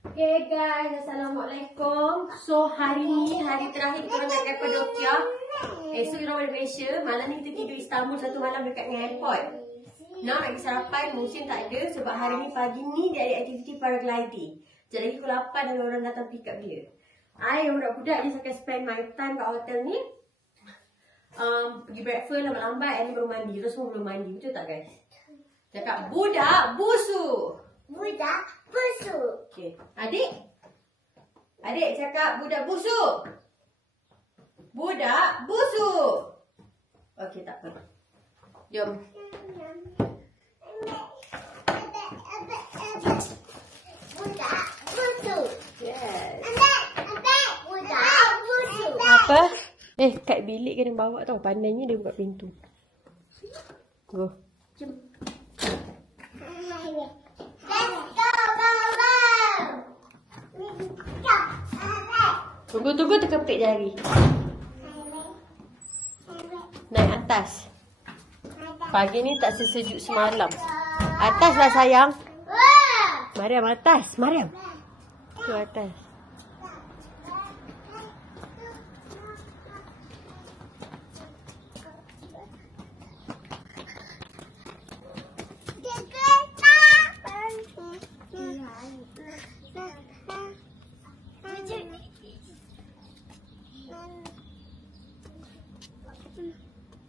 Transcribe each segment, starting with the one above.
Okay guys, Assalamualaikum. So hari ni hari terakhir kita nak ke Cappadocia. Esok kita balik Malaysia. Malam ni kita tidur Istanbul satu malam dekat dengan airport. Nak pergi sarapan, musim tak ada sebab hari ni pagi ni dia ada aktiviti paragliding. Jadi lagi pukul 8 ada orang datang pick up dia. I budak-budak je akan spend my time kat hotel ni. Pergi breakfast lambat-lambat, and baru mandi. Kita semua belum mandi, betul tak guys? Cakap budak busuk. Budak busuk. Okay. Adik cakap budak busuk. Budak busuk. Okay, tak apa. Jom. Budak busuk. Yes. Budak busuk. Apa? Kat bilik kena bawa tau. Pandainya dia buka pintu. Go. Jom. Tunggu terkepit jari. Naik atas. Pagi ni tak sesejuk semalam. Ataslah sayang. Mariam atas. Mariam. Tu atas.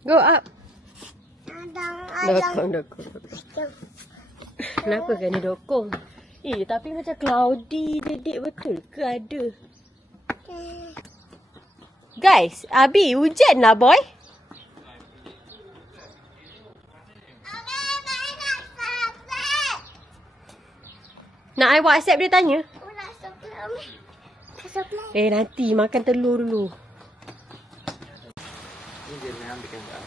Go up. Dokong. Kenapa kena dokong? Tapi macam cloudy, dedek betul ke ada? Guys, Abi, hujan lah boy. Nak I WhatsApp dia tanya? Nanti makan telur dulu. Ni dia nak ambilkan tak?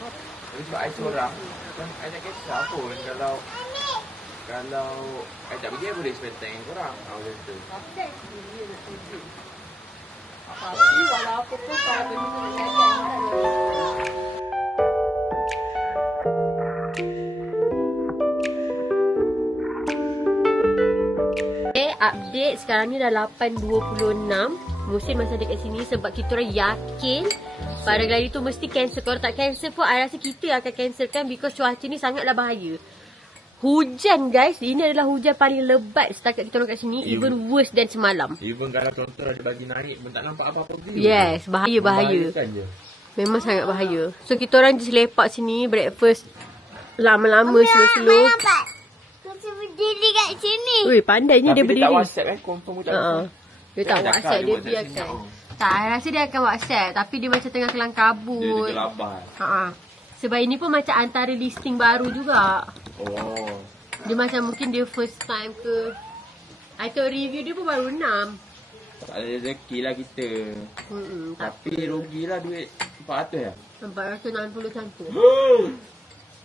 Tapi sebab I seorang, kan I tak kisah pun kalau I tak pergi, I boleh spend time dengan korang. Macam tu. Tapi walaupun pun kalau benda tu nak update sekarang ni dah 8.26. Musim masih ada kat sini sebab kita orang yakin paragliding tu mesti cancel. Kalau tak cancel pun I rasa kita akan cancelkan because cuaca ni sangatlah bahaya. Hujan guys, ini adalah hujan paling lebat setakat kita orang kat sini, even worse than semalam. Even kalau contoh ada bagi naik pun tak nampak apa-apa view. Yes, bahaya. Memang sangat bahaya. So kita orang just lepak sini, breakfast lama-lama, slow-slow. Kita berdiri kat sini. Ui, pandainya dia berdiri. Tapi dia tak WhatsApp kan, confirm pun tak WhatsApp. Dia tak WhatsApp, dia biarkan. Tak, I rasa dia akan WhatsApp. Tapi dia macam tengah kelang kabut. Dia terlabar. Sebab ini pun macam antara listing baru juga. Oh. Dia macam mungkin dia first time ke. I tengok review dia pun baru 6. Tak ada rezeki lah kita. Tapi rugilah duit 400 lah. 460 macam tu.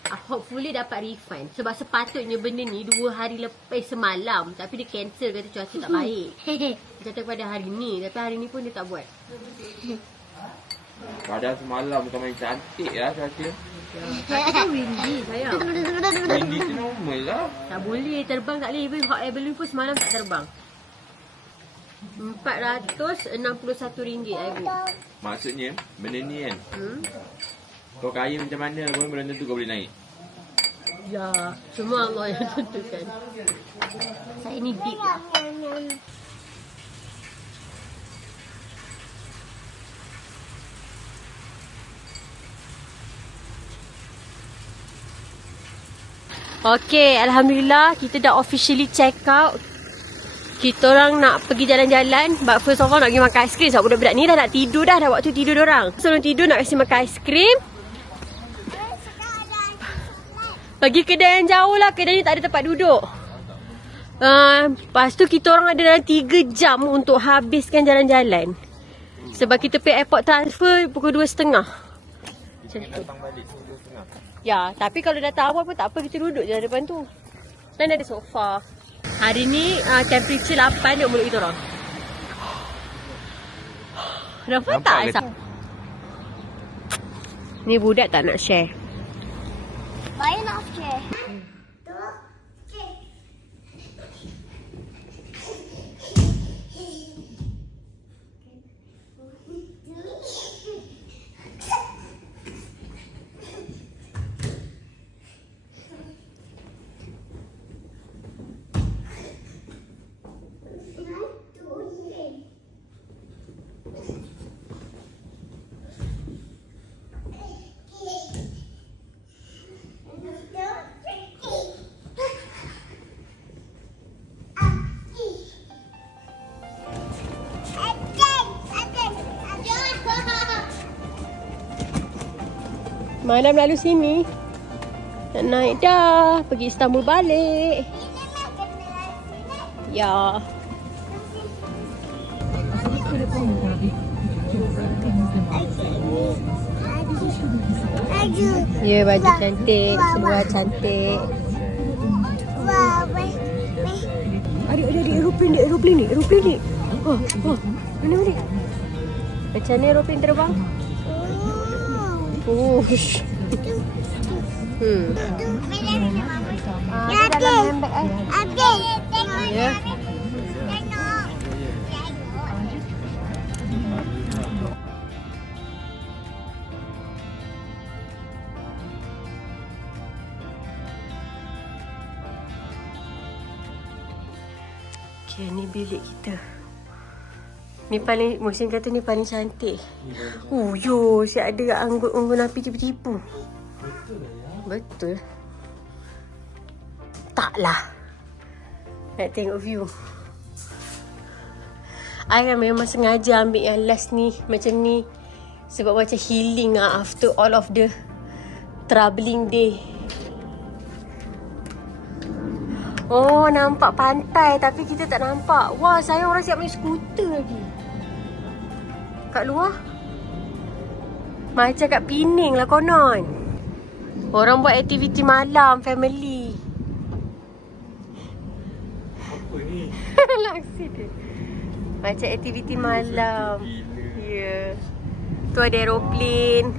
Hopefully dapat refund. Sebab sepatutnya benda ni 2 hari lepas semalam. Tapi dia cancel, kata cuaca tak baik. Dia kata pada hari ni. Tapi hari ni pun dia tak buat. Padahal semalam bukan main cantik lah cuaca. Tapi kan windy sayang. Windy tu normal lah. Tak boleh terbang, tak boleh. Even hot air balloon pun semalam tak terbang. RM461 I book. Maksudnya benda ni kan, kau kaya macam mana pun belum tentu kau boleh naik. Ya, semua Allah yang tentukan. Saya ni deep lah. Okay, Alhamdulillah kita dah officially check out. Kita orang nak pergi jalan-jalan. But first of all nak pergi makan aiskrim. Sebab budak-budak ni dah nak tidur dah. Dah waktu tidur diorang. Sebelum tidur nak kasi makan aiskrim. Pergi kedai yang jauh lah. Kedai ni tak ada tempat duduk. Lepas tu kita orang ada dalam 3 jam untuk habiskan jalan-jalan. Sebab kita pay airport transfer pukul 2.30. Datang balik 2.30. Ya, tapi kalau datang awal pun tak apa, kita duduk je depan tu. Dan ada sofa. Hari ni temperature 8 duk mulut kita orang. Nampak tak? Ni budak tak nak share. Baik nak share. Malam lalu sini. Nak naik dah. Pergi Istanbul balik. Ya. Ya, baju cantik. Seluar cantik. Adik, aeroplan ni. Oh. Mana? Macam ni aeroplan terbang? Oh. Dalam handbag ya. Okay, ni bilik kita. Ni paling, Muhsin kata ni paling cantik. Yo, si ada unggun api tipu-tipu. Betul. Taklah. Nak tengok view. I kan memang sengaja ambil yang last ni macam ni. Sebab macam healing lah after all of the troubling day. Oh, nampak pantai tapi kita tak nampak. Wah, saya orang siap main skuter lagi. Kat luar. Macam kat Pening lah konon. Orang buat aktiviti malam, family. Apa ni? Langsir dia. Macam aktiviti malam. Ya. Tu ada aeroplan.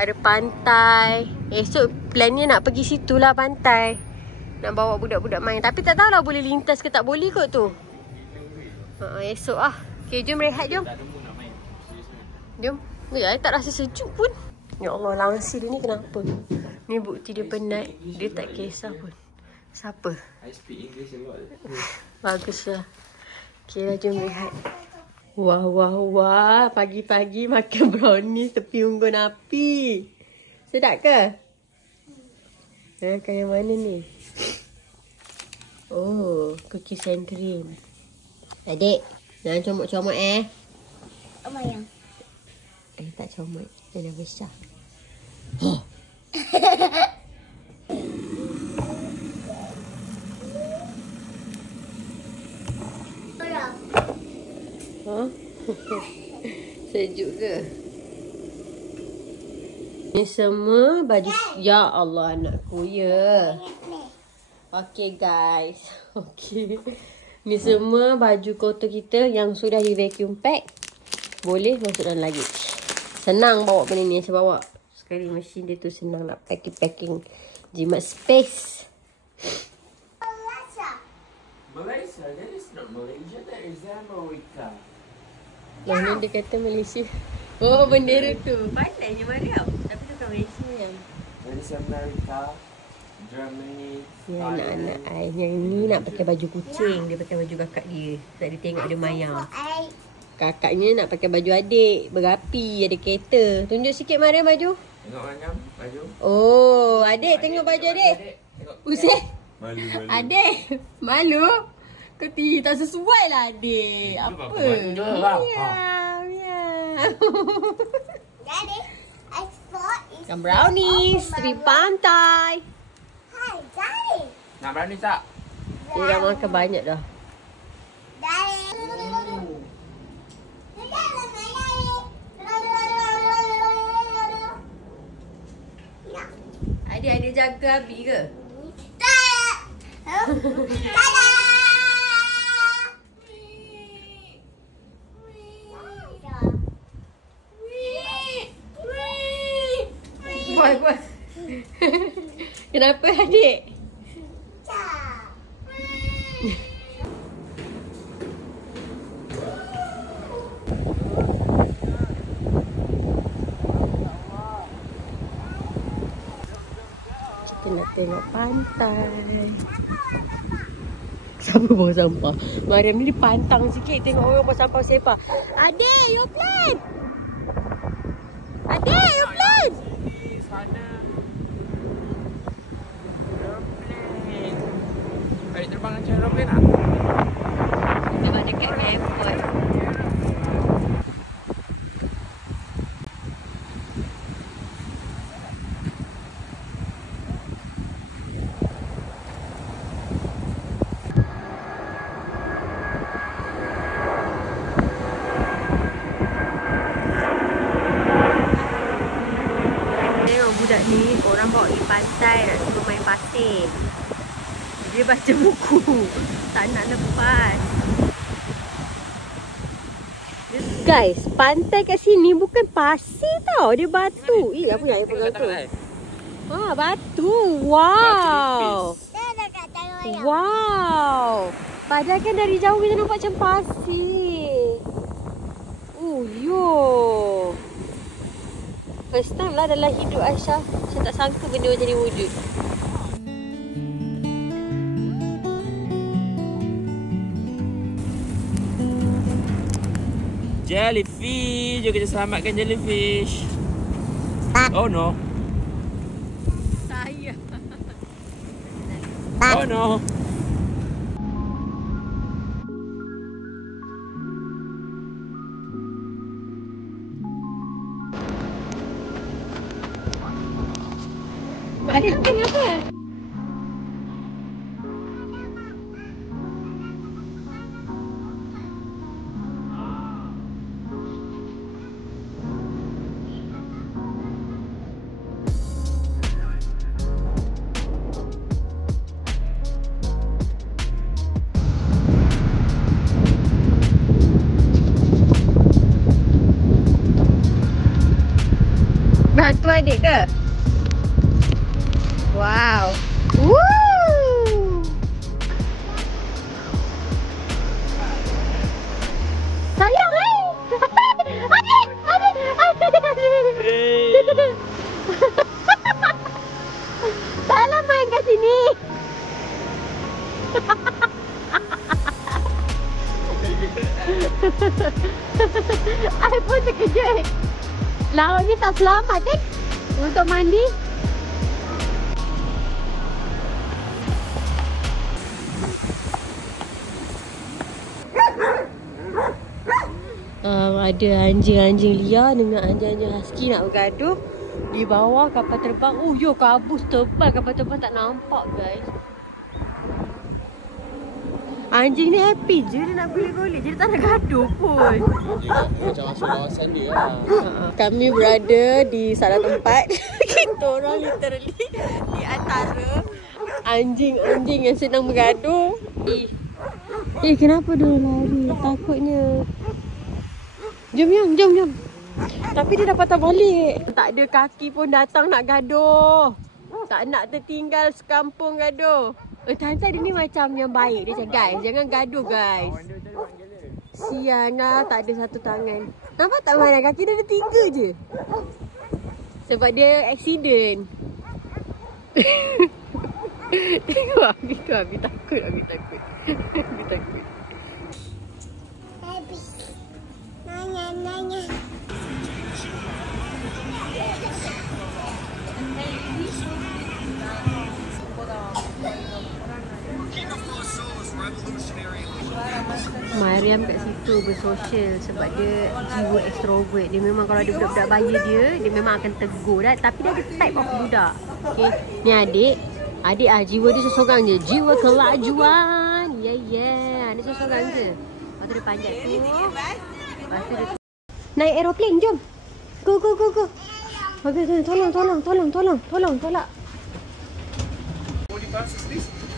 Ada pantai. Esok plannya nak pergi situ lah pantai. Nak bawa budak-budak main. Tapi tak tahulah boleh lintas ke tak boleh kot tu. Esok lah. Okay, jom rehat jom. Jom. Ya, tak rasa sejuk pun. Ya Allah, langsir dia ni kenapa? Ni bukti dia penat. Dia tak kisah pun. Siapa? I speak English a lot. Baguslah. Okay lah, jom rehat. Wah. Pagi-pagi makan brownie tepi unggun api. Sedap ke? Makan yang mana ni? Oh, cookies and cream. Adik, jangan comot-comot Apa yang? Tak comot. Dia dah besar. Sejuk ke? Ni semua baju. Ya Allah, anakku ya. Okay guys. Okay. Ni semua baju kotor kita yang sudah di vacuum pack. Boleh masuk dalam luggage. Senang bawa benda ni. Saya bawa sekali mesin dia tu senang nak packing. Jimat space. Malaysia? That is not Malaysia. That is America. Mana dia kata Malaysia. Oh, bendera tu. Pandai je Mariam. Tapi tu kan Malaysia yang. That is America. Germany. Ya, anak-anak I. Yang ni nak pakai baju kucing. Dia pakai baju kakak dia. Tak dia tengok dia mayang. Kakaknya nak pakai baju adik. Berapi. Ada kereta. Tunjuk sikit Mariam baju. Tengok Mariam baju. Oh, adik tengok baju adik. Usih. Malu. Adik. Malu. Kau tak sesuai lah adik. Apa? Miau. Daddy, I thought it's Kan brownies. Tepi pantai. Hi, Daddy. Nak brownies tak? Dia dah makan banyak dah. Daddy. Adik jaga Abi ke? Buat. Kenapa adik? Kita nak tengok pantai. Siapa bawa sampah? Mariam ni pantang sikit tengok orang bawa sampah sepah. Adik, your plan! Adik, your plan! Adik terbang dengan cara aeroplan tak? Sebab dekat airport. dia baca buku. Tak nak lepas. Guys, pantai kat sini bukan pasir tau. Dia batu. Apa yang pegang tu? Batu. Wow. Dia dekat tangan ayam. Wow. Padahal kan dari jauh kita nampak macam pasir. Yo. First time lah dalam hidup Aisyah. Saya tak sangka benda macam ni wujud. Jellyfish. Jom kita selamatkan jellyfish. Oh no. Saya. Oh no. Ada apa? Bantu adik ke? Wow. Woo! Sayang, Salah main kat sini. I pun terkejut. Laut ni tak selamat kan untuk mandi. Ada anjing-anjing liar dengan anjing-anjing husky nak bergaduh di bawah kapal terbang. Yo, kabus tebal kapal terbang tak nampak guys. Anjing ni happy je, dia nak golek-golek je, dia tak nak gaduh pun. Macam masuk kawasan dia lah. Kami berada di salah tempat. Kita orang literally di antara anjing-anjing yang sedang bergaduh. Kenapa dia lari? Takutnya. Jom. Tapi dia dah patah balik. Tak ada kaki pun datang nak gaduh. Tak nak tertinggal sekampung gaduh. Tante dia ni macam yang baik. Dia cakap, guys, jangan gaduh guys. Sian lah, tak ada satu tangan. Nampak tak mana kaki dia ada 3 je. Sebab dia accident. Tengok Abi tu, Abi takut. Abi takut. Nanya. Mariam kat situ bersosial sebab dia jiwa extrovert. Dia memang kalau ada budak-budak bayi dia memang akan tegur dah. Tapi dia ada type of budak. Okay. Ni adik jiwa dia seseorang je. Jiwa kelajuan. Yeah. Dia seseorang je. Lepas tu dia panjat tu. Lepas tu dia naik aeroplane, jom. Go. Okay, tolong.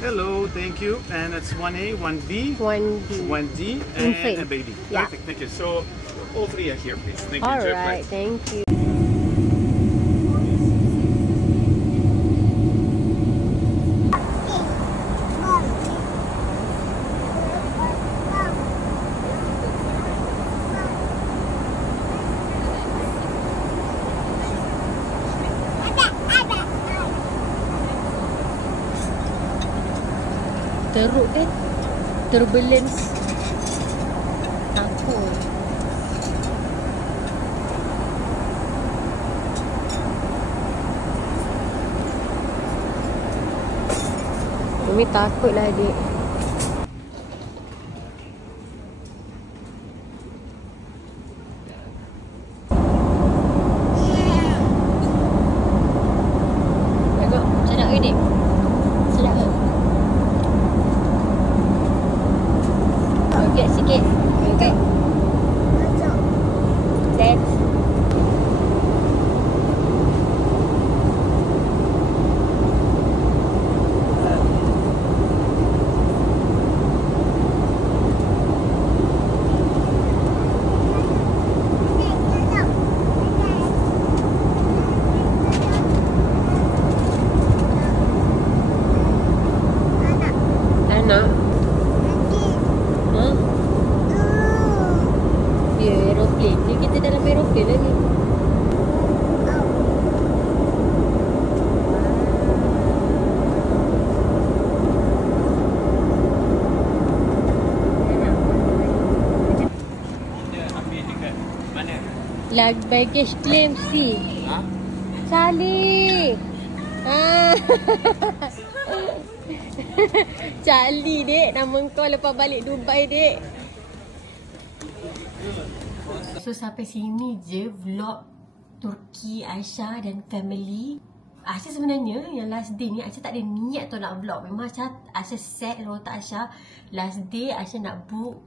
Hello, thank you. And it's 1A, 1B, 1D, and Infant. a baby. Yeah. Perfect, thank you. So, all 3 are here, please. Thank you. Enjoy your Alright, flight. thank you. Teruk kan? Turbulence. Takut. Umi takut lah adik. Tengok, sedap ke adik? Sedap ke? Get sikit. Okay. Dance. aeroplane lagi. Kita ambil dekat mana? Lag baggage claim C. Ha? Charlie. Charlie dek, nama kau lepas balik Dubai dek. So sampai sini je vlog Turki Aisyah dan family. Aisyah sebenarnya yang last day ni Aisyah tak ada niat tu nak vlog. Memang Aisyah set dalam otak Aisyah last day Aisyah nak book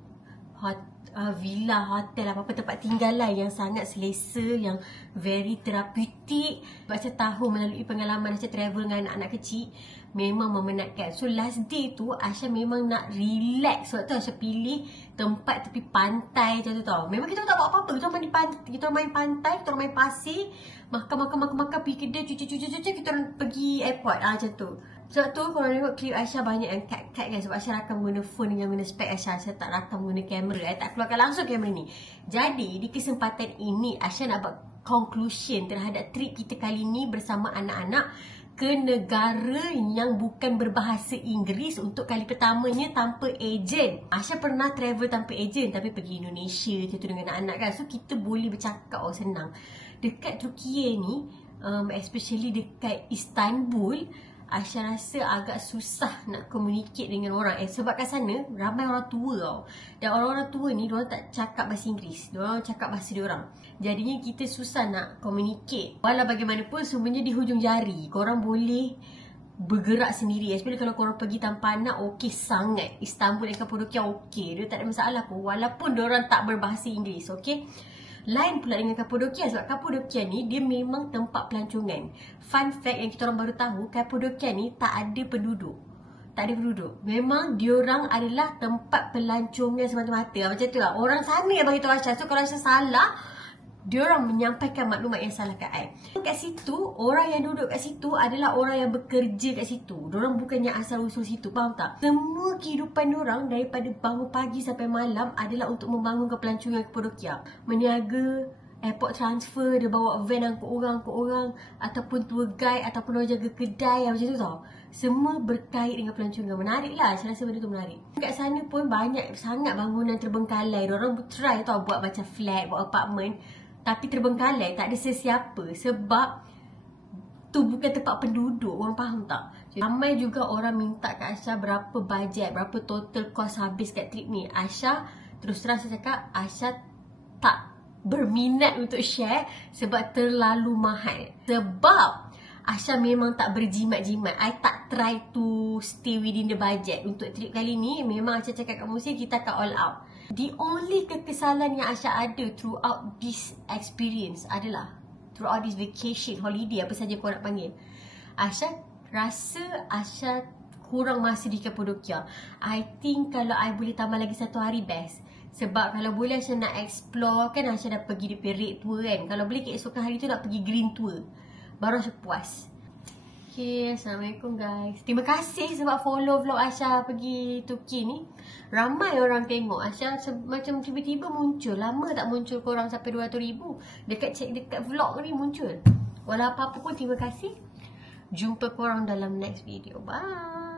villa, hotel, apa-apa tempat tinggalan yang sangat selesa, yang very therapeutic. Sebab Aisyah tahu melalui pengalaman Aisyah travel dengan anak-anak kecil memang memenatkan. So last day tu Aisyah memang nak relax. Sebab tu Aisyah pilih tempat tepi pantai macam tu tau. Memang kita tak buat apa-apa. Kita main pantai, kita main pasir, makan, pergi kedai, cuci, kita orang pergi airport macam tu. Sebab tu korang tengok klip Aisyah banyak yang cut kan. Sebab Aisyah rakam guna phone dengan guna spek Aisyah. Aisyah tak rakam guna kamera. Aisyah tak keluarkan langsung kamera ni. Jadi di kesempatan ini Aisyah nak buat conclusion terhadap trip kita kali ni bersama anak-anak ke negara yang bukan berbahasa Inggeris untuk kali pertamanya tanpa ejen. Aisyah pernah travel tanpa ejen tapi pergi Indonesia macam tu dengan anak-anak kan. So kita boleh bercakap senang. Dekat Turki ni, especially dekat Istanbul, Aisyah rasa agak susah nak communicate dengan orang. Sebab kat sana ramai orang tua tau. Dan orang-orang tua ni diorang tak cakap bahasa Inggeris. Diorang cakap bahasa diorang. Jadinya kita susah nak communicate. Walau bagaimanapun semuanya di hujung jari. Korang boleh bergerak sendiri. Especially kalau korang pergi tanpa anak, okey sangat. Istanbul dan Kapadokia okey. Dia tak ada masalah pun. Walaupun diorang tak berbahasa Inggeris, okey. Lain pula dengan Kapadokia. Sebab Kapadokia ni dia memang tempat pelancongan. Fun fact yang kita orang baru tahu, Kapadokia ni tak ada penduduk. Tak ada penduduk. Memang diorang adalah tempat pelancongan semata-mata. Macam tu lah. Orang sana yang bagi tahu Aisyah. So kalau Aisyah salah, diorang menyampaikan maklumat yang salah kat I. Kat situ, orang yang duduk kat situ adalah orang yang bekerja kat situ. Diorang bukannya asal usul situ, faham tak? Semua kehidupan diorang daripada bangun pagi sampai malam adalah untuk membangunkan pelancongan Kapadokia. Meniaga, airport transfer, dia bawa van angkut orang, ataupun tour guide, ataupun orang jaga kedai macam tu tau. Semua berkait dengan pelancongan. Menarik lah, saya rasa benda tu menarik. Kat sana pun banyak sangat bangunan terbengkalai. Diorang try tau buat macam flat, buat apartment, tapi terbengkalai, tak ada sesiapa. Sebab tu bukan tempat penduduk. Orang faham tak? Ramai juga orang minta kat Aisyah berapa bajet, berapa total cost habis kat trip ni. Aisyah, terus terang saya cakap, Aisyah tak berminat untuk share sebab terlalu mahal. Sebab Aisyah memang tak berjimat-jimat. I tak try to stay within the budget. Untuk trip kali ni, memang Aisyah cakap kat Musi, kita akan all out. The only kekesalan yang Aisyah ada throughout this experience adalah, throughout this vacation, holiday, apa saja kau nak panggil, Aisyah rasa Aisyah kurang masa di Kapadokia. I think kalau I boleh tambah lagi 1 hari best. Sebab kalau boleh Aisyah nak explore, kan Aisyah dah pergi di red tour kan. Kalau boleh keesokan hari tu nak pergi green tour, baru Aisyah puas. Okay, Assalamualaikum guys. Terima kasih sebab follow vlog Aisyah pergi Turki ni. Ramai orang tengok. Aisyah macam tiba-tiba muncul. Lama tak muncul korang sampai 200,000. Dekat vlog ni muncul. Walau apa-apa pun terima kasih. Jumpa korang dalam next video. Bye.